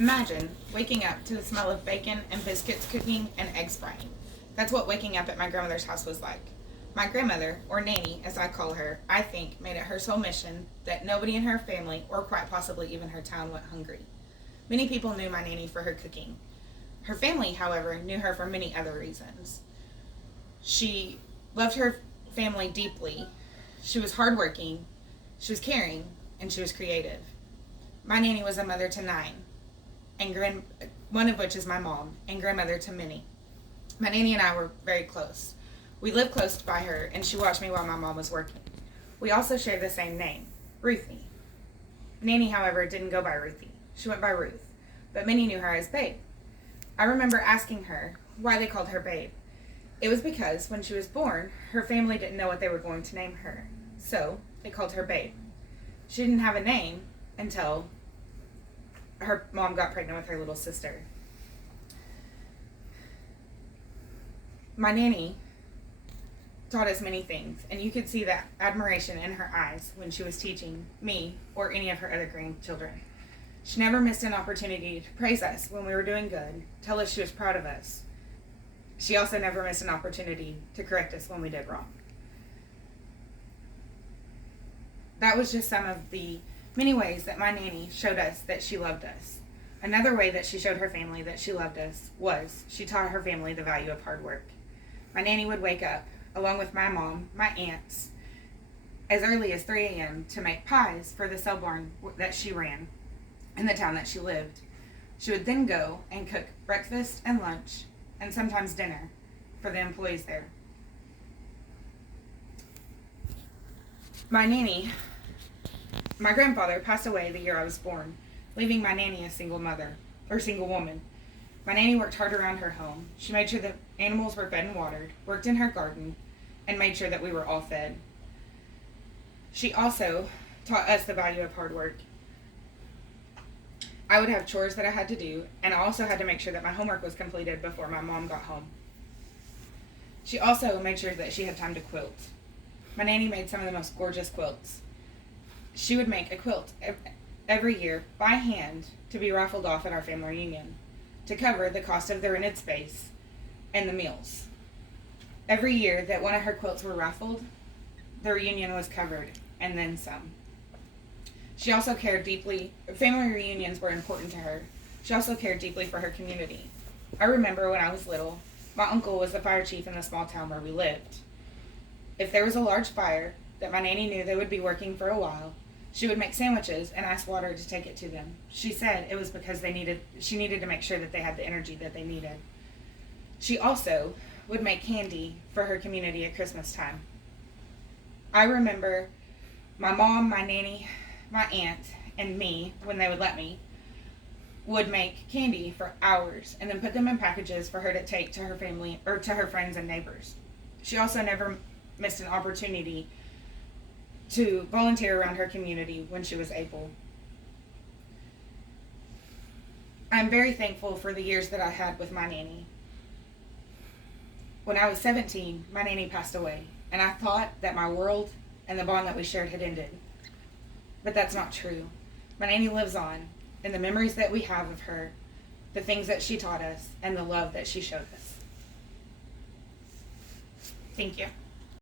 Imagine waking up to the smell of bacon and biscuits cooking and eggs frying. That's what waking up at my grandmother's house was like. My grandmother, or Nanny as I call her, I think made it her sole mission that nobody in her family, or quite possibly even her town, went hungry. Many people knew my Nanny for her cooking. Her family, however, knew her for many other reasons. She loved her family deeply. She was hardworking, she was caring, and she was creative. My Nanny was a mother to 9, and one of which is my mom, and grandmother to many. My Nanny and I were very close. We lived close by her, and she watched me while my mom was working. We also shared the same name, Ruthie. Nanny, however, didn't go by Ruthie. She went by Ruth, but many knew her as Babe. I remember asking her why they called her Babe. It was because when she was born, her family didn't know what they were going to name her, so they called her Babe. She didn't have a name until her mom got pregnant with her little sister. My Nanny taught us many things, and you could see that admiration in her eyes when she was teaching me or any of her other grandchildren. She never missed an opportunity to praise us when we were doing good, tell us she was proud of us. She also never missed an opportunity to correct us when we did wrong. That was just some of the many ways that my Nanny showed us that she loved us. Another way that she showed her family that she loved us was she taught her family the value of hard work. My Nanny would wake up, along with my mom, my aunts, as early as 3 a.m. to make pies for the sale barn that she ran in the town that she lived. She would then go and cook breakfast and lunch, and sometimes dinner, for the employees there. My grandfather passed away the year I was born, leaving my Nanny a single woman. My Nanny worked hard around her home. She made sure that animals were fed and watered, worked in her garden, and made sure that we were all fed. She also taught us the value of hard work. I would have chores that I had to do, and I also had to make sure that my homework was completed before my mom got home. She also made sure that she had time to quilt. My Nanny made some of the most gorgeous quilts. She would make a quilt every year by hand to be raffled off at our family reunion to cover the cost of the rented space and the meals. Every year that one of her quilts were raffled, the reunion was covered, and then some. She also cared deeply. Family reunions were important to her. She also cared deeply for her community. I remember when I was little, my uncle was the fire chief in the small town where we lived. If there was a large fire that my Nanny knew they would be working for a while, she would make sandwiches and ice water to take it to them. She said it was because she needed to make sure that they had the energy that they needed. She also would make candy for her community at Christmas time. I remember my mom, my Nanny, my aunt, and me, when they would let me, would make candy for hours and then put them in packages for her to take to her family or to her friends and neighbors. She also never missed an opportunity to volunteer around her community when she was able. I'm very thankful for the years that I had with my Nanny. When I was 17, my Nanny passed away, and I thought that my world and the bond that we shared had ended. But that's not true. My Nanny lives on, in the memories that we have of her, the things that she taught us, and the love that she showed us. Thank you.